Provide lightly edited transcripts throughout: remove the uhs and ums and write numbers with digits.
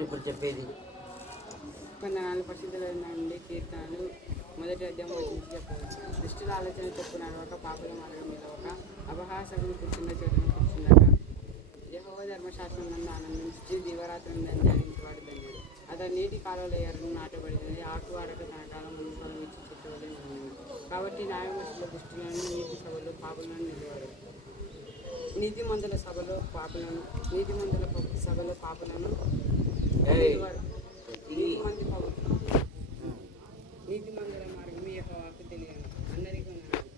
చదువు ఇప్పుడు చెప్పేది. కొందనాలు పరిశుద్ధులైనండి కీర్తనలు 1వ అధ్యాయం నుంచి చెప్పవచ్చు. దుష్టుల ఆలోచన తప్పు నడవక, పాపల మార్గం నిలవక, అపహాసకులు కూర్చున్న చోటును కూర్చుండక, యెహోవా ధర్మశాస్త్రం నందు ఆనందించి దివారాత్రులను ధ్యానించేవాడు ధన్యుడు. అతడు నీటి కాలువల ఎర్రను నాటబడినది, ఆకువాడక తన కాలం ముందు ఫలం ఇచ్చి చెట్టువలె ఉన్నది. కాబట్టి న్యాయమూర్తుల దృష్టిలోని నీతి సభలో పాపులను నిలవడు. నీతిమంతుల సభలో పాపులను నిలవడు. నీతిమంతుల మార్గము యెహోవాకు తెలియను, అందరికీ వందనాలు.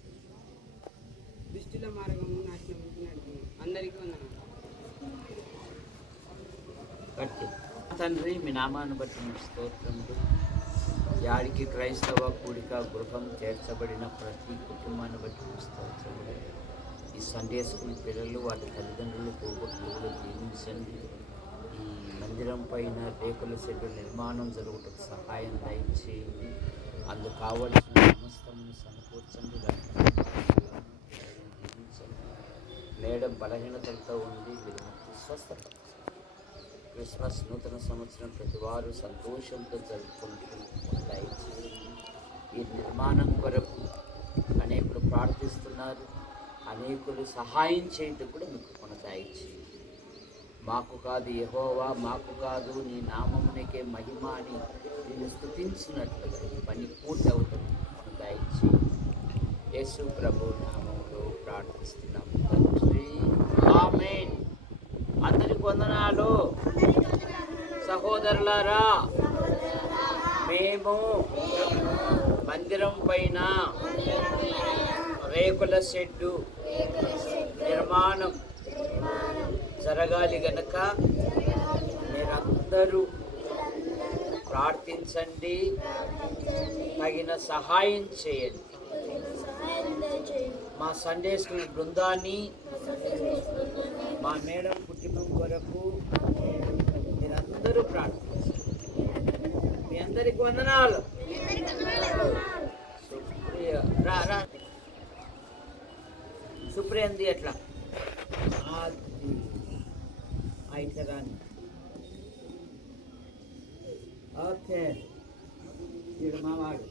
దుష్టుల మార్గము నాశనముకు నడుపును, అందరికీ వందనాలు. తండ్రి, మీ నామాన్ని బట్టి మీకు స్తోత్రములు. యాడికి క్రైస్తవ కూడిక గృహం చేర్చబడిన ప్రతి కుటుంబాన్ని బట్టి మీకు స్తోత్రములు. ఈ సండే స్కూల్ పిల్లలు వారి తల్లిదండ్రులు తోబుట్టులు జీవించండి. ఈ మందిరం పైన రేకుల షెడ్డు నిర్మాణం జరుగుటకు సహాయం దయచేయండి. అందుకు కావలసిన సమస్తమును సమకూర్చండి. జీవించండి. మేడం బలహీనతలతో ఉండి మీరు ముక్తి స్వస్థత. క్రిస్మస్ నూతన సంవత్సరం ప్రతి వారు సంతోషంతో జరుపుకుంటూ దయచేయండి. ఈ నిర్మాణం కొరకు అనేకులు ప్రార్థిస్తున్నారు. అనేకులు సహాయం చేయటం కూడా మీకు కొనసాగించేయండి. మాకు కాదు యెహోవా, మాకు కాదు నీ నామమునికే మహిమ అని నేను స్తుతించినట్లుగా ఈ పని పూర్తవుతుంది కొనసాగించేయండి. యేసు ప్రభు నామములో ప్రార్థిస్తున్నాము తండ్రి, ఆమేన్. అందరికి వందనాలు. సహోదరులారా, మేము మందిరం పైన రేకుల షెడ్డు నిర్మాణం జరగాలి గనక మీరందరూ ప్రార్థించండి, తగిన సహాయం చేయండి. మా సండే స్కూల్ బృందాన్ని, మా మేడం కుటుంబం కొరకు మీరందరూ ప్రార్థించండి. మీ అందరికి వందనాలు. సుప్రియ రా సుప్రియ అంది ఎట్లా అయితే రాని. ఓకే, మా వాడు